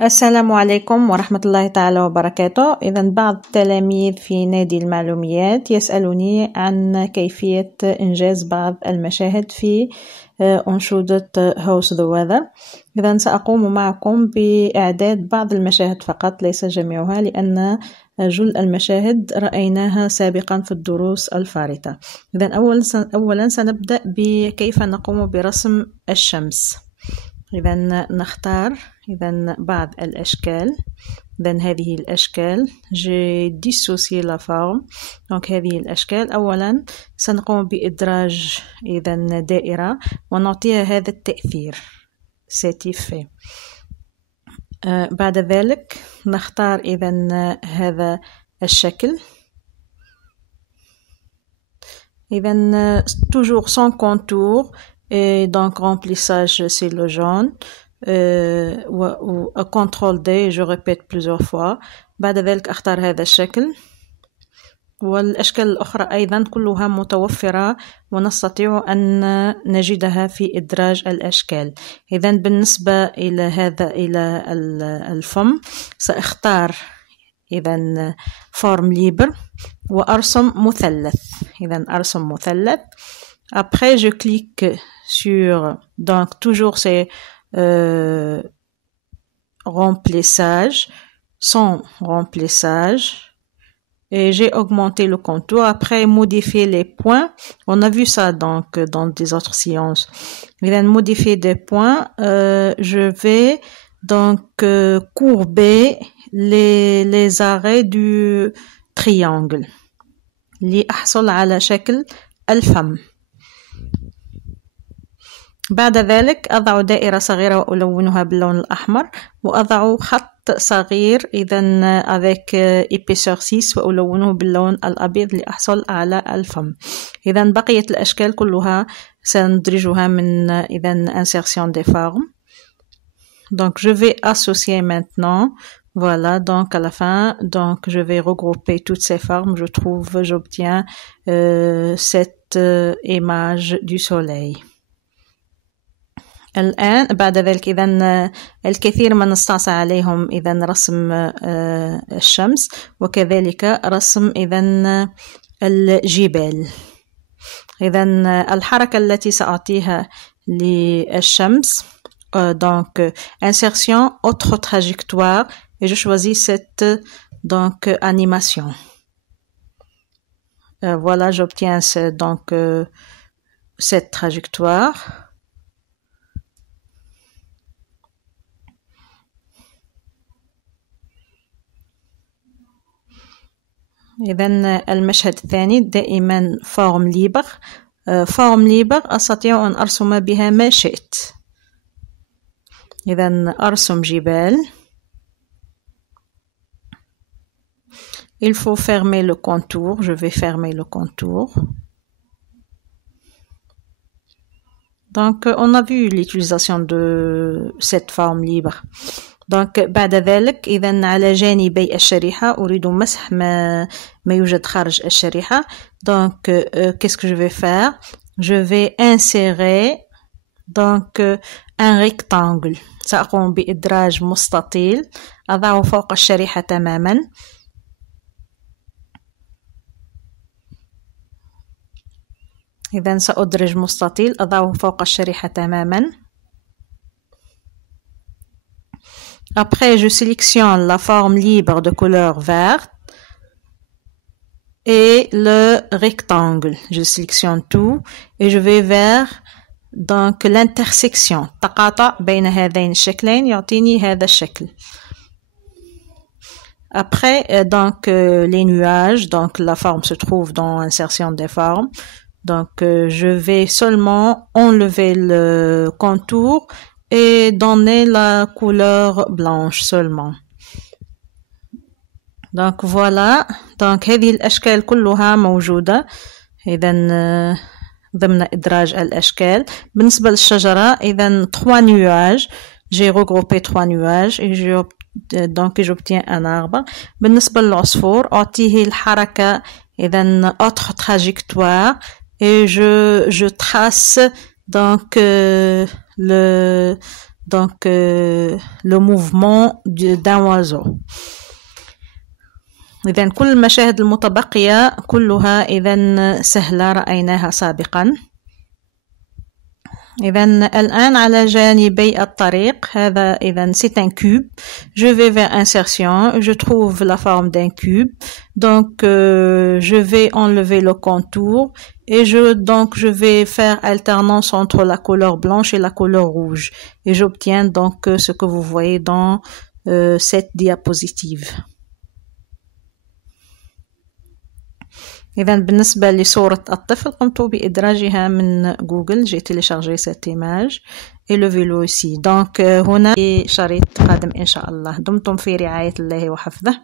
السلام عليكم ورحمة الله تعالى وبركاته. إذا بعض التلاميذ في نادي المعلوميات يسألوني عن كيفية إنجاز بعض المشاهد في أنشودة House the Weather. إذا سأقوم معكم بإعداد بعض المشاهد فقط، ليس جميعها، لأن جل المشاهد رأيناها سابقا في الدروس الفارطة. إذا أولا سنبدأ بكيف نقوم برسم الشمس. إذا نختار بعض الأشكال. إذا هذه الأشكال j'ai dissocié la forme. donc هذه الأشكال أولا سنقوم بإدراج دائرة ونعطيها هذا التأثير cet effet. بعد ذلك نختار هذا الشكل. toujours sans contour et donc remplissage c'est le jaune. ou CTRL D je répète plusieurs fois. بعد ذلك أختار هذا الشكل، والأشكال الأخرى أيضا كلها متوفرة ونستطيع أن نجدها في إدراج الأشكال. إذا بالنسبة إلى الفم سأختار forme libre وأرسم مثلث. أرسم مثلث. Après je clique sur donc toujours c'est remplissage, sans remplissage, et j'ai augmenté le contour. Après modifier les points, on a vu ça donc dans des autres séances. Modifier des points, je vais donc courber les arrêts du triangle لأحصل على شكل الفم. بعد ذلك أضع دائرة صغيرة وألونها باللون الأحمر، وأضع خط صغير avec épaisseur 6 وألونه باللون الأبيض لأحصل على الفم. بقية الأشكال كلها سندرجها من insertion des formes. donc je vais associer maintenant. Voilà, donc à la fin, donc je vais regrouper toutes ces formes. J'obtiens cette image du soleil. الآن بعد ذلك الكثير من استعصى عليهم رسم الشمس، وكذلك رسم الجبال. الحركة التي سأعطيها للشمس donc insertion autre trajectoire, et je choisis cette donc animation. Voilà, j'obtiens donc cette trajectoire. المشهد الثاني دائما forme libre. forme libre أستطيع أن أرسم بها ما شئت. أرسم جبال. il faut fermer le contour. je vais fermer le contour. donc on a vu l'utilisation de cette forme libre. donc بعد ذلك على جانبي الشريحة أريد مسح ما يوجد خارج الشريحة. donc qu'est-ce que je vais faire? je vais insérer donc un rectangle. سأقوم بإدراج مستطيل أضعه فوق الشريحة تماما. سأدرج مستطيل أضعه فوق الشريحة تماما. Après, je sélectionne la forme libre de couleur verte et le rectangle. Je sélectionne tout et je vais vers donc l'intersection. تقاطع بين هذين الشكلين يعطيني هذا الشكل. Après, donc les nuages, donc la forme se trouve dans insertion des formes. donc je vais seulement enlever le contour et donner la couleur blanche seulement. donc voilà. donc هذه الأشكال كلها موجودة ضمن إدراج الأشكال. بالنسبة للشجرة 3 nuages. j'ai regroupé 3 nuages et donc j'obtiens un arbre. بالنسبة للعصفور أعطيه الحركة autre trajectoire et je trace donc donc le mouvement d'un oiseau. إذن كل المشاهد المتبقية كلها إذن سهلة رأيناها سابقا. إذن الآن على جانبي الطريق هذا إذن c'est un cube. Je vais vers insertion, je trouve la forme d'un cube. Donc je vais enlever le contour et je vais faire alternance entre la couleur blanche et la couleur rouge. Et j'obtiens donc ce que vous voyez dans cette diapositive. إذن بالنسبة لصورة الطفل قمت بإدراجها من جوجل. j'ai téléchargé cette image et le vélo ici. donc هنا شريط قادم إن شاء الله. دمتم في رعاية الله وحفظه.